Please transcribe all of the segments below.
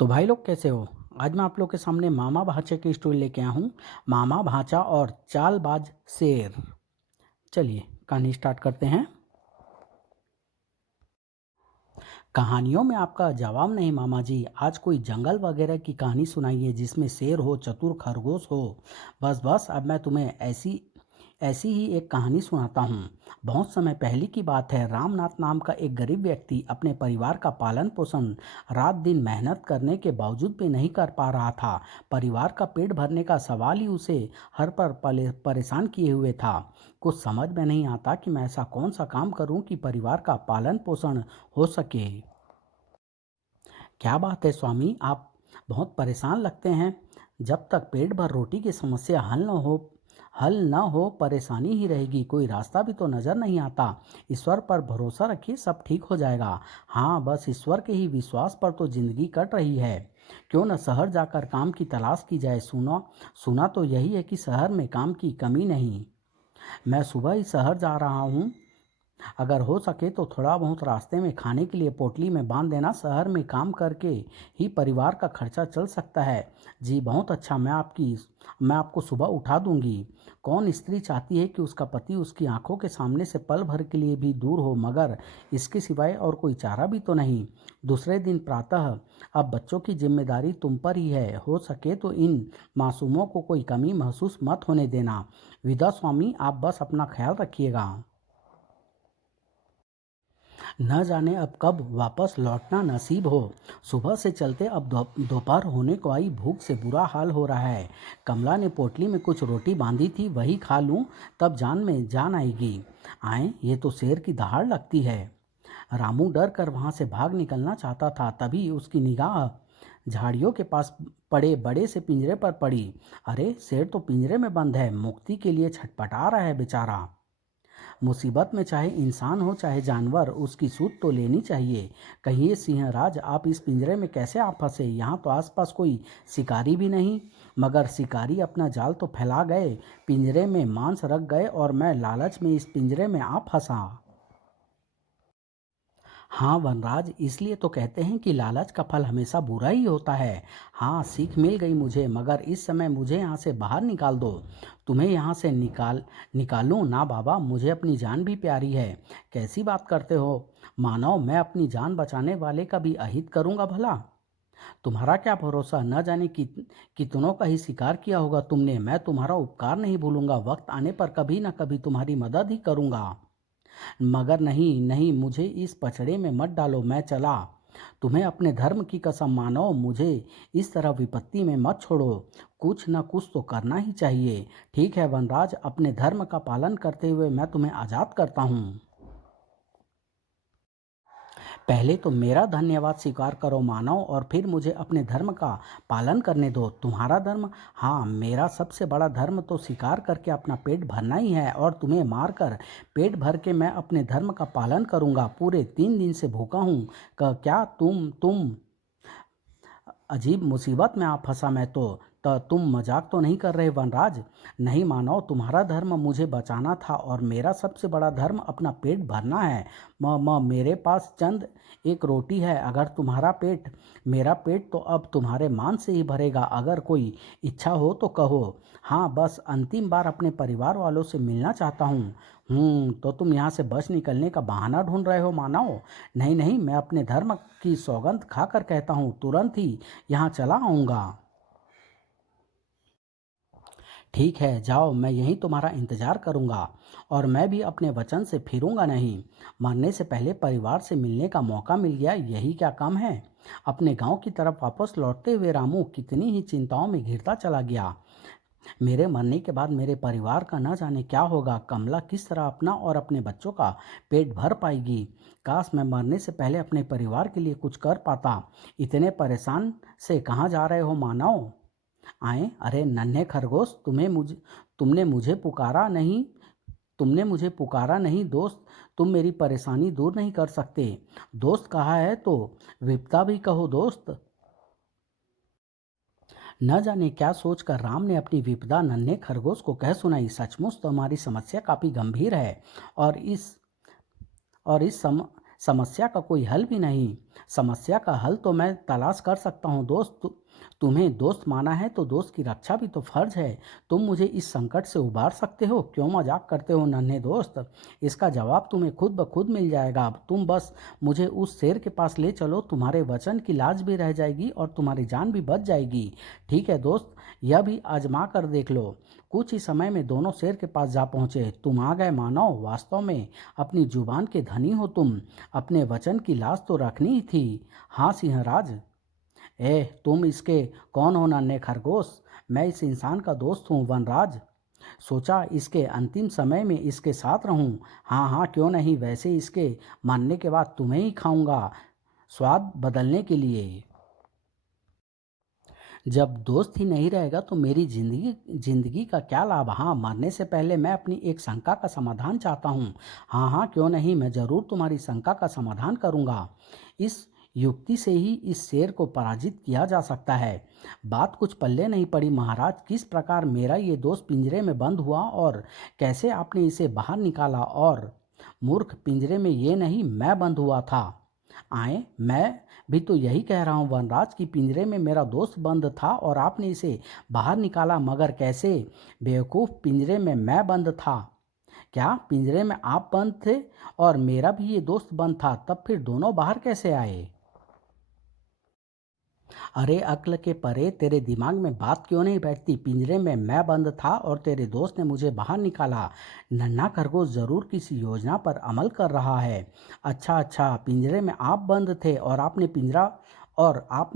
तो भाई लोग कैसे हो। आज मैं आप लोग के सामने मामा भाचे की स्टोरी लेके आया हूँ। मामा भाचा और चालबाज शेर। चलिए कहानी स्टार्ट करते हैं। कहानियों में आपका जवाब नहीं मामा जी, आज कोई जंगल वगैरह की कहानी सुनाइए जिसमें शेर हो, चतुर खरगोश हो। बस बस अब मैं तुम्हें ऐसी ऐसी ही एक कहानी सुनाता हूँ। बहुत समय पहले की बात है। रामनाथ नाम का एक गरीब व्यक्ति अपने परिवार का पालन पोषण रात दिन मेहनत करने के बावजूद भी नहीं कर पा रहा था। परिवार का पेट भरने का सवाल ही उसे हर परेशान किए हुए था। कुछ समझ में नहीं आता कि मैं ऐसा कौन सा काम करूं कि परिवार का पालन पोषण हो सके। क्या बात है स्वामी, आप बहुत परेशान लगते हैं। जब तक पेट भर रोटी की समस्या हल न हो परेशानी ही रहेगी। कोई रास्ता भी तो नज़र नहीं आता। ईश्वर पर भरोसा रखिए, सब ठीक हो जाएगा। हाँ, बस ईश्वर के ही विश्वास पर तो जिंदगी कट रही है। क्यों न शहर जाकर काम की तलाश की जाए। सुना सुना तो यही है कि शहर में काम की कमी नहीं। मैं सुबह ही शहर जा रहा हूँ। अगर हो सके तो थोड़ा बहुत रास्ते में खाने के लिए पोटली में बांध देना। शहर में काम करके ही परिवार का खर्चा चल सकता है। जी बहुत अच्छा, मैं आपको सुबह उठा दूंगी। कौन स्त्री चाहती है कि उसका पति उसकी आंखों के सामने से पल भर के लिए भी दूर हो, मगर इसके सिवाय और कोई चारा भी तो नहीं। दूसरे दिन प्रातः, अब बच्चों की जिम्मेदारी तुम पर ही है। हो सके तो इन मासूमों को कोई कमी महसूस मत होने देना। विदा स्वामी, आप बस अपना ख्याल रखिएगा। न जाने अब कब वापस लौटना नसीब हो। सुबह से चलते अब दोपहर होने को आई। भूख से बुरा हाल हो रहा है। कमला ने पोटली में कुछ रोटी बांधी थी, वही खा लूं तब जान में जान आएगी। आए, ये तो शेर की दहाड़ लगती है। रामू डर कर वहां से भाग निकलना चाहता था, तभी उसकी निगाह झाड़ियों के पास पड़े बड़े से पिंजरे पर पड़ी। अरे, शेर तो पिंजरे में बंद है, मुक्ति के लिए छटपटा रहा है बेचारा। मुसीबत में चाहे इंसान हो चाहे जानवर, उसकी सूद तो लेनी चाहिए। कहिए सिंहराज, आप इस पिंजरे में कैसे आ फंसे। यहाँ तो आसपास कोई शिकारी भी नहीं। मगर शिकारी अपना जाल तो फैला गए, पिंजरे में मांस रख गए और मैं लालच में इस पिंजरे में आ फंसा। हाँ वनराज, इसलिए तो कहते हैं कि लालच का फल हमेशा बुरा ही होता है। हाँ, सीख मिल गई मुझे, मगर इस समय मुझे यहाँ से बाहर निकाल दो। तुम्हें यहाँ से निकालूं ना बाबा, मुझे अपनी जान भी प्यारी है। कैसी बात करते हो मानव, मैं अपनी जान बचाने वाले का भी अहित करूँगा भला। तुम्हारा क्या भरोसा, न जाने कितनों का ही शिकार किया होगा तुमने। मैं तुम्हारा उपकार नहीं भूलूंगा, वक्त आने पर कभी ना कभी तुम्हारी मदद ही करूँगा। मगर नहीं नहीं, मुझे इस पचड़े में मत डालो, मैं चला। तुम्हें अपने धर्म की कसम मानो, मुझे इस तरह विपत्ति में मत छोड़ो। कुछ न कुछ तो करना ही चाहिए। ठीक है वनराज, अपने धर्म का पालन करते हुए मैं तुम्हें आज़ाद करता हूँ। पहले तो मेरा धन्यवाद स्वीकार करो मानव, और फिर मुझे अपने धर्म का पालन करने दो। तुम्हारा धर्म? हाँ, मेरा सबसे बड़ा धर्म तो शिकार करके अपना पेट भरना ही है, और तुम्हें मार कर पेट भर के मैं अपने धर्म का पालन करूँगा। पूरे 3 दिन से भूखा हूँ। क्या तुम अजीब मुसीबत में आ फंसा मैं तो तुम मजाक तो नहीं कर रहे वनराज? नहीं मानो, तुम्हारा धर्म मुझे बचाना था और मेरा सबसे बड़ा धर्म अपना पेट भरना है। मेरे पास चंद एक रोटी है। अगर तुम्हारा पेट मेरा पेट तो अब तुम्हारे मांस से ही भरेगा। अगर कोई इच्छा हो तो कहो। हाँ, बस अंतिम बार अपने परिवार वालों से मिलना चाहता हूँ। तो तुम यहाँ से बच निकलने का बहाना ढूंढ रहे हो मानव? नहीं नहीं, मैं अपने धर्म की सौगंध खाकर कहता हूँ, तुरंत ही यहाँ चला आऊँगा। ठीक है, जाओ, मैं यहीं तुम्हारा इंतजार करूँगा। और मैं भी अपने वचन से फिरूंगा नहीं। मरने से पहले परिवार से मिलने का मौका मिल गया, यही क्या कम है। अपने गांव की तरफ वापस लौटते हुए रामू कितनी ही चिंताओं में घिरता चला गया। मेरे मरने के बाद मेरे परिवार का न जाने क्या होगा। कमला किस तरह अपना और अपने बच्चों का पेट भर पाएगी। काश मैं मरने से पहले अपने परिवार के लिए कुछ कर पाता। इतने परेशान से कहाँ जा रहे हो मानव? आए, अरे नन्हे खरगोश, तुमने मुझे पुकारा नहीं दोस्त। तुम मेरी परेशानी दूर नहीं कर सकते। दोस्त कहा है तो विपदा भी कहो दोस्त। न जाने क्या सोचकर राम ने अपनी विपदा नन्हे खरगोश को कह सुनाई। सचमुच तो हमारी समस्या काफी गंभीर है, और इस समस्या का कोई हल भी नहीं। समस्या का हल तो मैं तलाश कर सकता हूँ दोस्त। तुम्हें दोस्त माना है तो दोस्त की रक्षा भी तो फर्ज है। तुम मुझे इस संकट से उबार सकते हो। क्यों मजाक करते हो नन्हे दोस्त? इसका जवाब तुम्हें खुद ब खुद मिल जाएगा। तुम बस मुझे उस शेर के पास ले चलो, तुम्हारे वचन की लाज भी रह जाएगी और तुम्हारी जान भी बच जाएगी। ठीक है दोस्त, यह भी आजमा कर देख लो। कुछ ही समय में दोनों शेर के पास जा पहुंचे। तुम आ गए मानव, वास्तव में अपनी जुबान के धनी हो तुम। अपने वचन की लाज तो रखनी ही थी। हाँ सिंहराज। तुम इसके कौन हो नन्हे खरगोश? मैं इस इंसान का दोस्त हूँ वनराज। सोचा इसके अंतिम समय में इसके साथ रहूं। हाँ हाँ क्यों नहीं, वैसे इसके मरने के बाद तुम्हें ही खाऊंगा, स्वाद बदलने के लिए। जब दोस्त ही नहीं रहेगा तो मेरी जिंदगी जिंदगी का क्या लाभ? हाँ, मरने से पहले मैं अपनी एक शंका का समाधान चाहता हूँ। हाँ हाँ क्यों नहीं, मैं ज़रूर तुम्हारी शंका का समाधान करूँगा। इस युक्ति से ही इस शेर को पराजित किया जा सकता है। बात कुछ पल्ले नहीं पड़ी महाराज। किस प्रकार मेरा ये दोस्त पिंजरे में बंद हुआ और कैसे आपने इसे बाहर निकाला? और मूर्ख, पिंजरे में ये नहीं, मैं बंद हुआ था। आए, मैं भी तो यही कह रहा हूँ वनराज की पिंजरे में मेरा दोस्त बंद था और आपने इसे बाहर निकाला, मगर कैसे? बेवकूफ़, पिंजरे में मैं बंद था। क्या पिंजरे में आप बंद थे और मेरा भी ये दोस्त बंद था? तब फिर दोनों बाहर कैसे आए? अरे अक्ल के परे, तेरे दिमाग में बात क्यों नहीं बैठती? पिंजरे में मैं बंद था और तेरे दोस्त ने मुझे बाहर निकाला। नन्हा खरगोश जरूर किसी योजना पर अमल कर रहा है। अच्छा अच्छा, पिंजरे में आप बंद थे और आप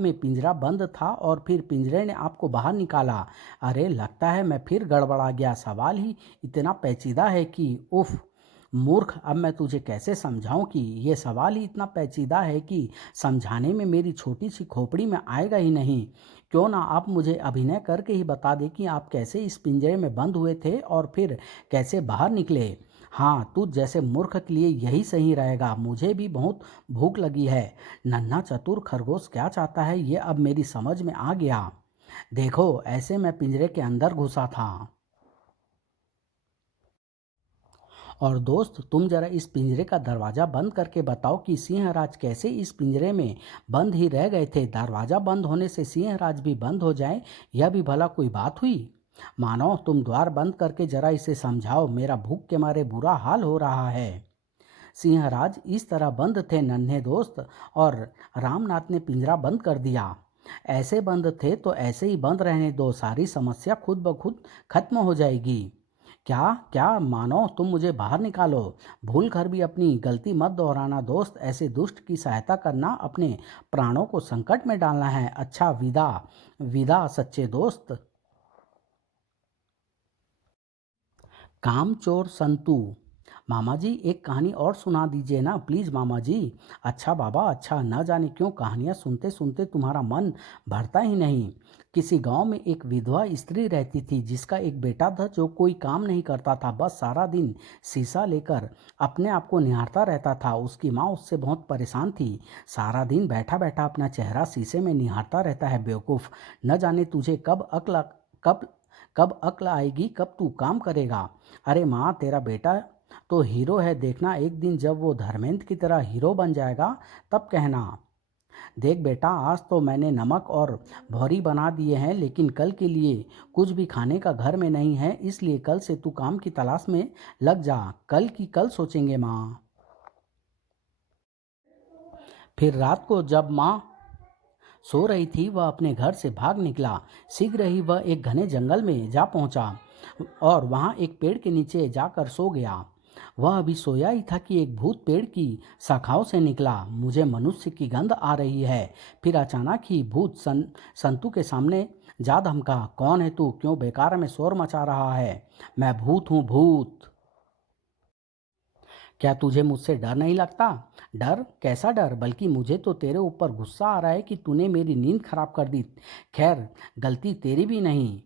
में पिंजरा बंद था और फिर पिंजरे ने आपको बाहर निकाला। अरे लगता है मैं फिर गड़बड़ा गया। सवाल ही इतना पेचीदा है कि उफ। मूर्ख, अब मैं तुझे कैसे समझाऊं कि ये सवाल ही इतना पेचीदा है कि समझाने में मेरी छोटी सी खोपड़ी में आएगा ही नहीं। क्यों ना आप मुझे अभिनय करके ही बता दें कि आप कैसे इस पिंजरे में बंद हुए थे और फिर कैसे बाहर निकले। हाँ, तुझ जैसे मूर्ख के लिए यही सही रहेगा। मुझे भी बहुत भूख लगी है। नन्हा चतुर खरगोश क्या चाहता है ये अब मेरी समझ में आ गया। देखो, ऐसे मैं पिंजरे के अंदर घुसा था। और दोस्त, तुम जरा इस पिंजरे का दरवाज़ा बंद करके बताओ कि सिंहराज कैसे इस पिंजरे में बंद ही रह गए थे। दरवाज़ा बंद होने से सिंहराज भी बंद हो जाए, यह भी भला कोई बात हुई? मानो, तुम द्वार बंद करके जरा इसे समझाओ, मेरा भूख के मारे बुरा हाल हो रहा है। सिंहराज इस तरह बंद थे नन्हे दोस्त, और रामनाथ ने पिंजरा बंद कर दिया। ऐसे बंद थे तो ऐसे ही बंद रहने दो, सारी समस्या खुद ब खुद खत्म हो जाएगी। क्या क्या मानो, तुम मुझे बाहर निकालो। भूल कर भी अपनी गलती मत दोहराना दोस्त। ऐसे दुष्ट की सहायता करना अपने प्राणों को संकट में डालना है। अच्छा, विदा विदा सच्चे दोस्त। कामचोर संतू। मामा जी, एक कहानी और सुना दीजिए ना प्लीज़ मामा जी। अच्छा बाबा अच्छा, न जाने क्यों कहानियाँ सुनते सुनते तुम्हारा मन भरता ही नहीं। किसी गांव में एक विधवा स्त्री रहती थी जिसका एक बेटा था जो कोई काम नहीं करता था, बस सारा दिन शीशा लेकर अपने आप को निहारता रहता था। उसकी माँ उससे बहुत परेशान थी। सारा दिन बैठा बैठा अपना चेहरा शीशे में निहारता रहता है बेवकूफ़। न जाने तुझे कब कब अक्ल आएगी, कब तू काम करेगा। अरे माँ, तेरा बेटा तो हीरो है, देखना एक दिन जब वो धर्मेंद्र की तरह हीरो बन जाएगा तब कहना। देख बेटा, आज तो मैंने नमक और भौरी बना दिए हैं, लेकिन कल के लिए कुछ भी खाने का घर में नहीं है, इसलिए कल से तू काम की तलाश में लग जा। कल की कल सोचेंगे माँ। फिर रात को जब माँ सो रही थी, वह अपने घर से भाग निकला। शीघ्र ही वह एक घने जंगल में जा पहुंचा और वहां एक पेड़ के नीचे जाकर सो गया। वह अभी सोया ही था कि एक भूत पेड़ की शाखाओं से निकला। मुझे मनुष्य की गंध आ रही है। फिर अचानक ही भूत संतू के सामने जा धमका। कौन है तू? क्यों बेकार में शोर मचा रहा है? मैं भूत हूँ, भूत। क्या तुझे मुझसे डर नहीं लगता? डर? कैसा डर? बल्कि मुझे तो तेरे ऊपर गुस्सा आ रहा है कि तूने मेरी नींद खराब कर दी। खैर, गलती तेरी भी नहीं।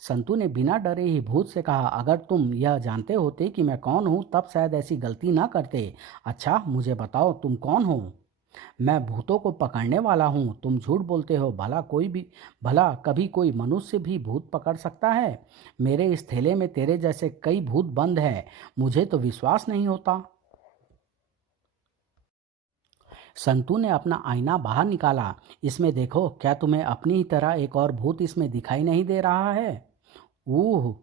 संतू ने बिना डरे ही भूत से कहा, अगर तुम यह जानते होते कि मैं कौन हूँ तब शायद ऐसी गलती ना करते। अच्छा, मुझे बताओ तुम कौन हो? मैं भूतों को पकड़ने वाला हूँ। तुम झूठ बोलते हो। भला कभी कोई मनुष्य भी भूत पकड़ सकता है? मेरे इस थैले में तेरे जैसे कई भूत बंद हैं। मुझे तो विश्वास नहीं होता। संतू ने अपना आईना बाहर निकाला। इसमें देखो, क्या तुम्हें अपनी ही तरह एक और भूत इसमें दिखाई नहीं दे रहा है? ऊह,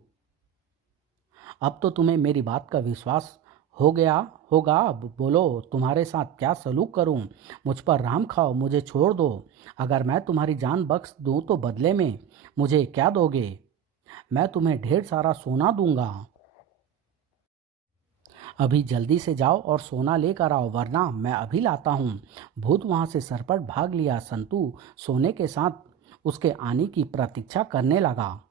अब तो तुम्हें मेरी बात का विश्वास हो गया होगा। अब बोलो, तुम्हारे साथ क्या सलूक करूं? मुझ पर राम खाओ, मुझे छोड़ दो। अगर मैं तुम्हारी जान बख्श दूं तो बदले में मुझे क्या दोगे? मैं तुम्हें ढेर सारा सोना दूंगा। अभी जल्दी से जाओ और सोना लेकर आओ, वरना मैं अभी लाता हूँ। भूत वहां से सरपट भाग लिया। संतू सोने के साथ उसके आने की प्रतीक्षा करने लगा।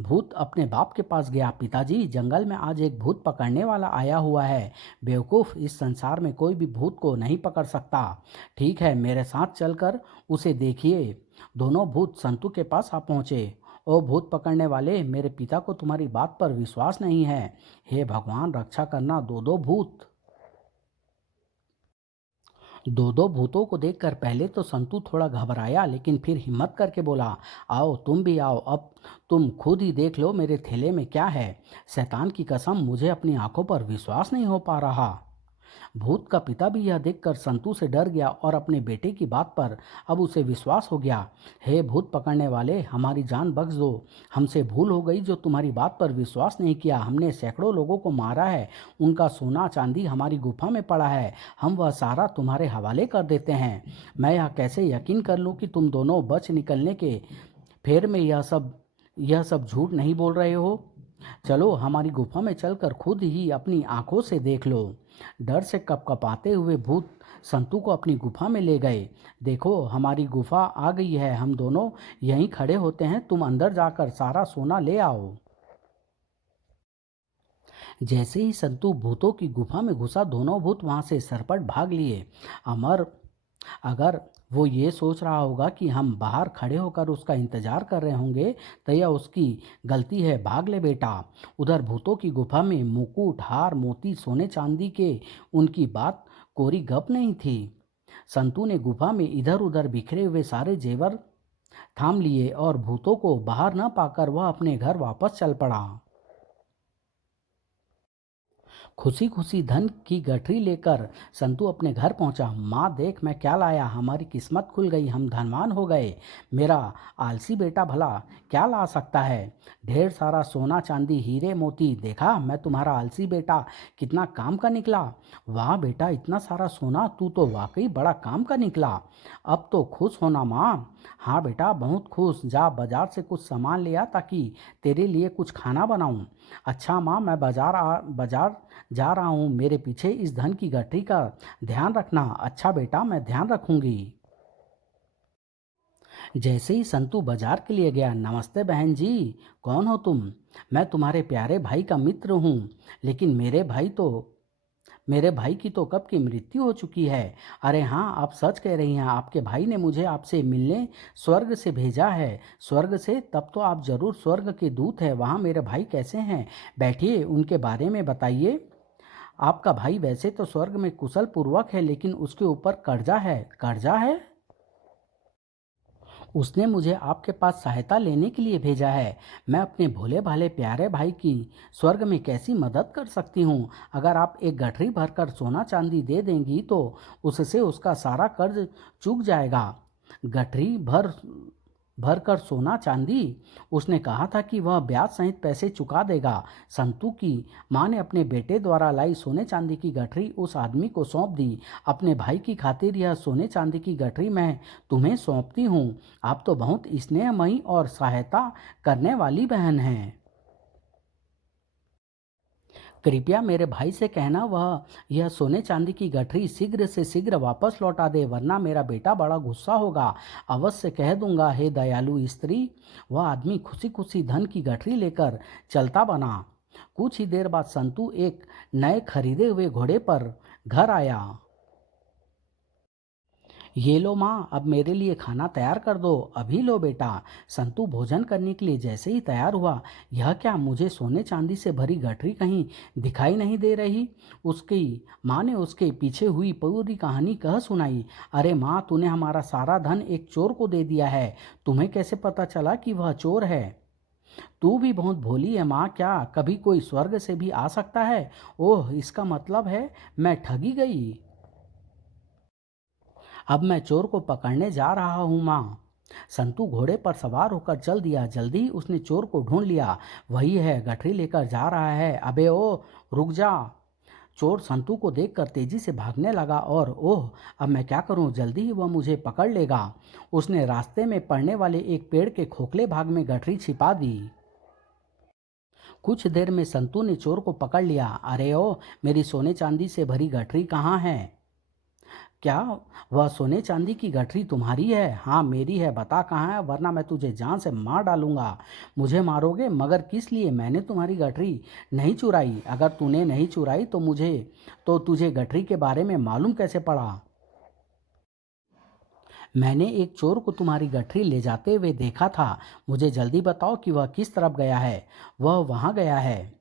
भूत अपने बाप के पास गया। पिताजी, जंगल में आज एक भूत पकड़ने वाला आया हुआ है। बेवकूफ़, इस संसार में कोई भी भूत को नहीं पकड़ सकता। ठीक है, मेरे साथ चलकर उसे देखिए। दोनों भूत संतू के पास आ पहुँचे। ओ भूत पकड़ने वाले, मेरे पिता को तुम्हारी बात पर विश्वास नहीं है। हे भगवान, रक्षा करना। दो दो भूत। दो दो भूतों को देखकर पहले तो संतू थोड़ा घबराया, लेकिन फिर हिम्मत करके बोला, आओ, तुम भी आओ। अब तुम खुद ही देख लो मेरे थैले में क्या है। शैतान की कसम, मुझे अपनी आंखों पर विश्वास नहीं हो पा रहा। भूत का पिता भी यह देखकर संतू से डर गया और अपने बेटे की बात पर अब उसे विश्वास हो गया। हे भूत पकड़ने वाले, हमारी जान बख्श दो। हमसे भूल हो गई जो तुम्हारी बात पर विश्वास नहीं किया। हमने सैकड़ों लोगों को मारा है। उनका सोना चांदी हमारी गुफा में पड़ा है। हम वह सारा तुम्हारे हवाले कर देते हैं। मैं यह कैसे यकीन कर लूं कि तुम दोनों बच निकलने के फेर में यह सब झूठ नहीं बोल रहे हो? चलो, हमारी गुफा में चलकर खुद ही अपनी आंखों से देख लो। डर से कपकपाते हुए भूत संतू को अपनी गुफा में ले गए। देखो, हमारी गुफा आ गई है। हम दोनों यहीं खड़े होते हैं। तुम अंदर जाकर सारा सोना ले आओ। जैसे ही संतू भूतों की गुफा में घुसा, दोनों भूत वहां से सरपट भाग लिए। अमर अगर वो ये सोच रहा होगा कि हम बाहर खड़े होकर उसका इंतजार कर रहे होंगे, तो यह उसकी गलती है। भाग ले बेटा। उधर भूतों की गुफा में मुकुट, हार, मोती, सोने चांदी के उनकी बात कोरी गप नहीं थी। संतू ने गुफा में इधर उधर बिखरे हुए सारे जेवर थाम लिए और भूतों को बाहर न पाकर वह अपने घर वापस चल पड़ा। खुशी खुशी धन की गठरी लेकर संतू अपने घर पहुंचा। माँ, देख मैं क्या लाया। हमारी किस्मत खुल गई, हम धनवान हो गए। मेरा आलसी बेटा भला क्या ला सकता है? ढेर सारा सोना चांदी, हीरे मोती। देखा, मैं तुम्हारा आलसी बेटा कितना काम का निकला। वाह बेटा, इतना सारा सोना, तू तो वाकई बड़ा काम का निकला। अब तो खुश होना माँ। हाँ बेटा, बहुत खुश। जा बाजार से कुछ सामान ले आ ताकि तेरे लिए कुछ खाना बनाऊं। अच्छा माँ, मैं बाजार जा रहा हूँ। मेरे पीछे इस धन की गठरी का ध्यान रखना। अच्छा बेटा, मैं ध्यान रखूंगी। जैसे ही संतू बाजार के लिए गया, नमस्ते बहन जी, कौन हो तुम? मैं तुम्हारे प्यारे भाई का मित्र हूँ। लेकिन मेरे भाई की तो कब की मृत्यु हो चुकी है। अरे हाँ, आप सच कह रही हैं। आपके भाई ने मुझे आपसे मिलने स्वर्ग से भेजा है। स्वर्ग से? तब तो आप जरूर स्वर्ग के दूत हैं। वहाँ मेरे भाई कैसे हैं? बैठिए, उनके बारे में बताइए। आपका भाई वैसे तो स्वर्ग में कुशल पूर्वक है, लेकिन उसके ऊपर कर्जा है। कर्जा है? उसने मुझे आपके पास सहायता लेने के लिए भेजा है। मैं अपने भोले भाले प्यारे भाई की स्वर्ग में कैसी मदद कर सकती हूँ? अगर आप एक गठरी भरकर सोना चांदी दे देंगी तो उससे उसका सारा कर्ज चूक जाएगा। गठरी भर कर सोना चांदी? उसने कहा था कि वह ब्याज सहित पैसे चुका देगा। संतू की माँ ने अपने बेटे द्वारा लाई सोने चांदी की गठरी उस आदमी को सौंप दी। अपने भाई की खातिर यह सोने चांदी की गठरी मैं तुम्हें सौंपती हूँ। आप तो बहुत स्नेहमयी और सहायता करने वाली बहन हैं। कृपया मेरे भाई से कहना वह यह सोने चांदी की गठरी शीघ्र से शीघ्र वापस लौटा दे, वरना मेरा बेटा बड़ा गुस्सा होगा। अवश्य कह दूंगा, हे दयालु स्त्री। वह आदमी खुशी खुशी धन की गठरी लेकर चलता बना। कुछ ही देर बाद संतू एक नए खरीदे हुए घोड़े पर घर आया। ये लो माँ, अब मेरे लिए खाना तैयार कर दो। अभी लो बेटा। संतू भोजन करने के लिए जैसे ही तैयार हुआ, यह क्या, मुझे सोने चांदी से भरी गठरी कहीं दिखाई नहीं दे रही? उसकी माँ ने उसके पीछे हुई पूरी कहानी कह सुनाई। अरे माँ, तूने हमारा सारा धन एक चोर को दे दिया है। तुम्हें कैसे पता चला कि वह चोर है? तू भी बहुत भोली है माँ। क्या कभी कोई स्वर्ग से भी आ सकता है? ओह, इसका मतलब है मैं ठगी गई। अब मैं चोर को पकड़ने जा रहा हूँ माँ। संतू घोड़े पर सवार होकर चल दिया। जल्दी ही उसने चोर को ढूंढ लिया। वही है, गठरी लेकर जा रहा है। अबे ओ, रुक जा। चोर संतू को देखकर तेजी से भागने लगा और ओह, अब मैं क्या करूं, जल्दी ही वह मुझे पकड़ लेगा। उसने रास्ते में पड़ने वाले एक पेड़ के खोखले भाग में गठरी छिपा दी। कुछ देर में संतू ने चोर को पकड़ लिया। अरे ओ, मेरी सोने चांदी से भरी गठरी कहाँ है? क्या वह सोने चांदी की गठरी तुम्हारी है? हाँ मेरी है, बता कहाँ है, वरना मैं तुझे जान से मार डालूंगा। मुझे मारोगे? मगर किस लिए? मैंने तुम्हारी गठरी नहीं चुराई। अगर तूने नहीं चुराई तो तुझे गठरी के बारे में मालूम कैसे पड़ा? मैंने एक चोर को तुम्हारी गठरी ले जाते हुए देखा था। मुझे जल्दी बताओ कि वह किस तरफ गया है। वह वहाँ गया है।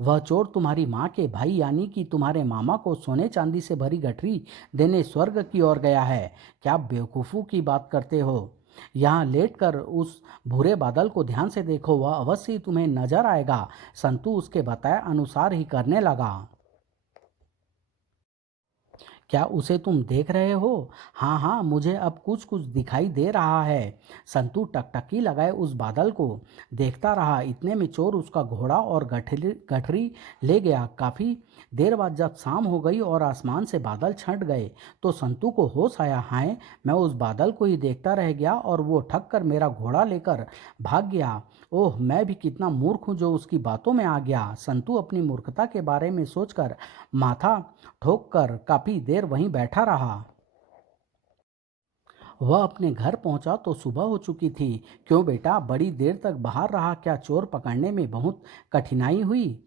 वह चोर तुम्हारी माँ के भाई यानी कि तुम्हारे मामा को सोने चांदी से भरी गठरी देने स्वर्ग की ओर गया है। क्या बेवकूफ़ों की बात करते हो? यहाँ लेटकर उस भूरे बादल को ध्यान से देखो, वह अवश्य ही तुम्हें नजर आएगा। संतू उसके बताए अनुसार ही करने लगा। क्या उसे तुम देख रहे हो? हाँ हाँ, मुझे अब कुछ कुछ दिखाई दे रहा है। संतू टकटकी लगाए उस बादल को देखता रहा। इतने में चोर उसका घोड़ा और गठरी गठरी ले गया। काफी देर बाद जब शाम हो गई और आसमान से बादल छंट गए तो संतू को होश आया। हाय, मैं उस बादल को ही देखता रह गया और वो ठग कर मेरा घोड़ा लेकर भाग गया। ओह, मैं भी कितना मूर्ख हूँ जो उसकी बातों में आ गया। संतू अपनी मूर्खता के बारे में सोचकर माथा ठोक कर काफी देर वहीं बैठा रहा। वह अपने घर पहुंचा तो सुबह हो चुकी थी। क्यों बेटा, बड़ी देर तक बाहर रहा? क्या चोर पकड़ने में बहुत कठिनाई हुई?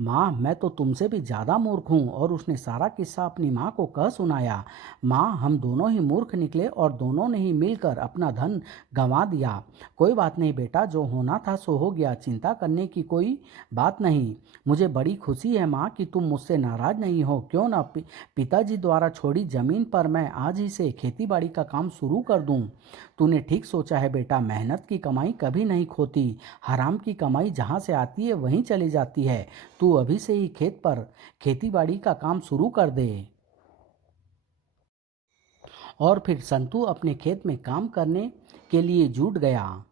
माँ, मैं तो तुमसे भी ज़्यादा मूर्ख हूँ। और उसने सारा किस्सा अपनी माँ को कह सुनाया। माँ, हम दोनों ही मूर्ख निकले और दोनों ने ही मिलकर अपना धन गंवा दिया। कोई बात नहीं बेटा, जो होना था सो हो गया, चिंता करने की कोई बात नहीं। मुझे बड़ी खुशी है माँ कि तुम मुझसे नाराज नहीं हो। क्यों ना पिताजी द्वारा छोड़ी जमीन पर मैं आज ही से खेती बाड़ी का काम शुरू कर दूँ। तूने ठीक सोचा है बेटा, मेहनत की कमाई कभी नहीं खोती। हराम की कमाई जहाँ से आती है वहीं चली जाती है। तू अभी से ही खेत पर खेती बाड़ी का काम शुरू कर दे। और फिर संतू अपने खेत में काम करने के लिए जुट गया।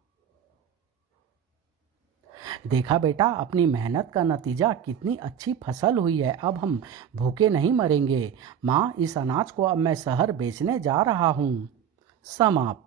देखा बेटा, अपनी मेहनत का नतीजा, कितनी अच्छी फसल हुई है। अब हम भूखे नहीं मरेंगे। माँ, इस अनाज को अब मैं शहर बेचने जा रहा हूँ। समाप्त।